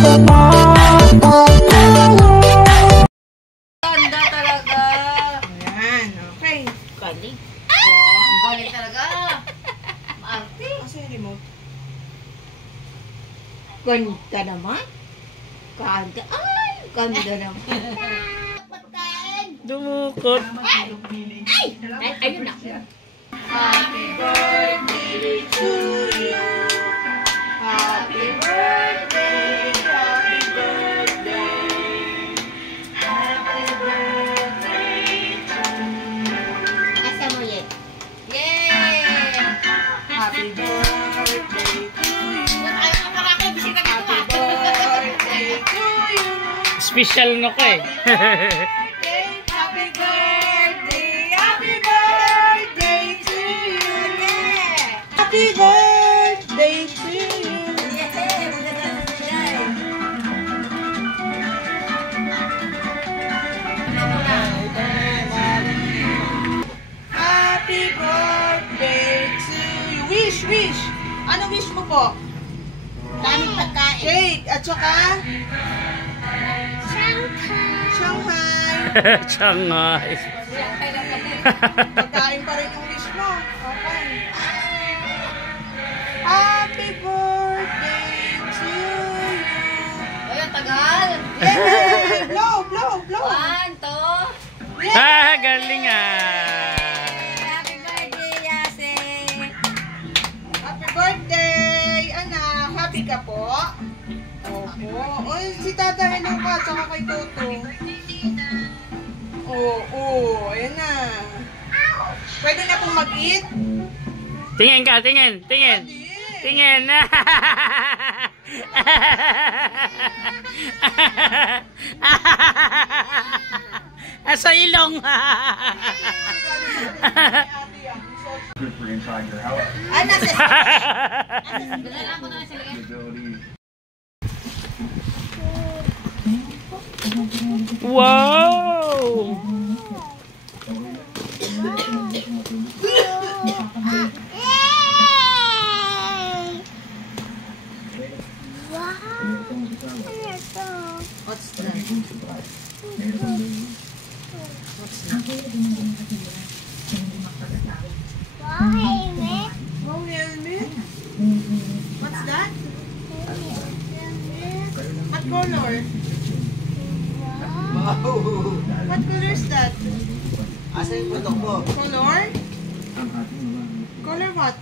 Ganda talaga. Ayan, okay. Galing. Ang galing talaga. Maarte. Kasi yung remote. Ganda naman. Ganda. Ay, ganda naman. Pagkain. Dumukot. Ay, ayun na. Happy birthday to you. Happy birthday, happy birthday. Happy birthday to you. Asa mo yan? Yay! Happy birthday to you. Ay, ang karaki, bisita dito Happy birthday to you. Special no ko eh. Happy birthday, happy birthday to you. Happy birthday to you. Happy birthday to you. Wish, wish. Ano wish mo po? Daming pagkain. Cake at saka Shanghai. Shanghai. Pagkain pa rin yung wish mo. Okay. Happy birthday to you. Ay, ang tagal. Yay! Blow, blow, blow. 1, 2. Ah, galing ah. Happy birthday, Yase. Happy birthday, anak. Happy ka po? Opo. Oy, si Tata Hello ka, tsaka kay Toto. Oo, ayan na. Pwede na pong mag-eat? Tingin ka, tingin, tingin. Tingin. Sa ilong. Good for inside your house. Ay, nasa Dala ko na lang sila. Wow! What's that? Oh, helmet. What's that? What color? What color is that? Asa yung putok mo? Color? Color what?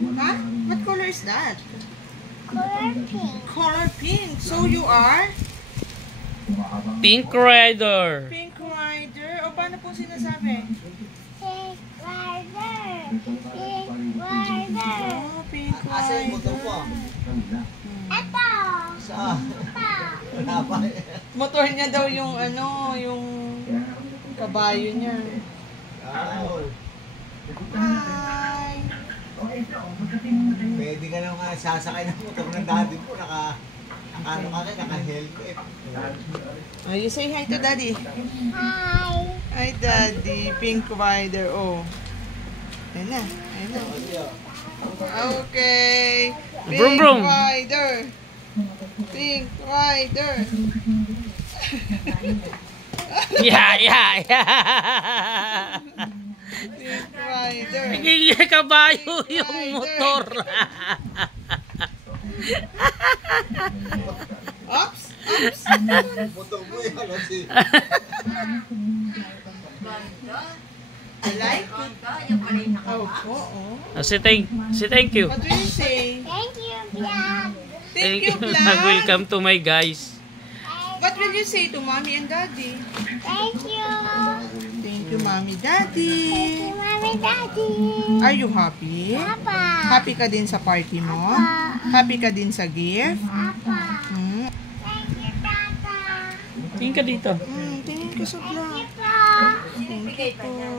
Huh? What color is that? Color pink. So you are? Pink Rider. Pink Rider. O paano po sinasabi? Oh, Pink Asa yung putok mo? Rider. Saan? Wala pa. Motor niya daw yung ano, yung kabayo niya. Hi! Pwede ka naman sasakay ng motor ng daddy mo. Nakano ka rin, naka-helmet. Oh, you say hi to Daddy. Hi, Daddy. Pink Rider. Oh. Ayan na. Ayan na. Okay. Pink Vroom, vroom. Rider. Pink Rider. Yeah, yeah, yeah. Pink Rider. Hindi kabayo yung motor. Oops. Oops. Motor mo yan kasi. I like it. Oh, oh. Say thank you. What do you say? Thank Thank you. you, Vlad. Welcome to my guys. What will you say to Mommy and Daddy? Thank you. Thank you, Mommy, Daddy. Mommy, Daddy. Are you happy? Papa. Happy ka din sa party mo? Happy ka din sa gift? Papa. Hmm. Thank you, Tata. Tingin ka dito. Tingin ka sa vlog. Papa. Thank you po.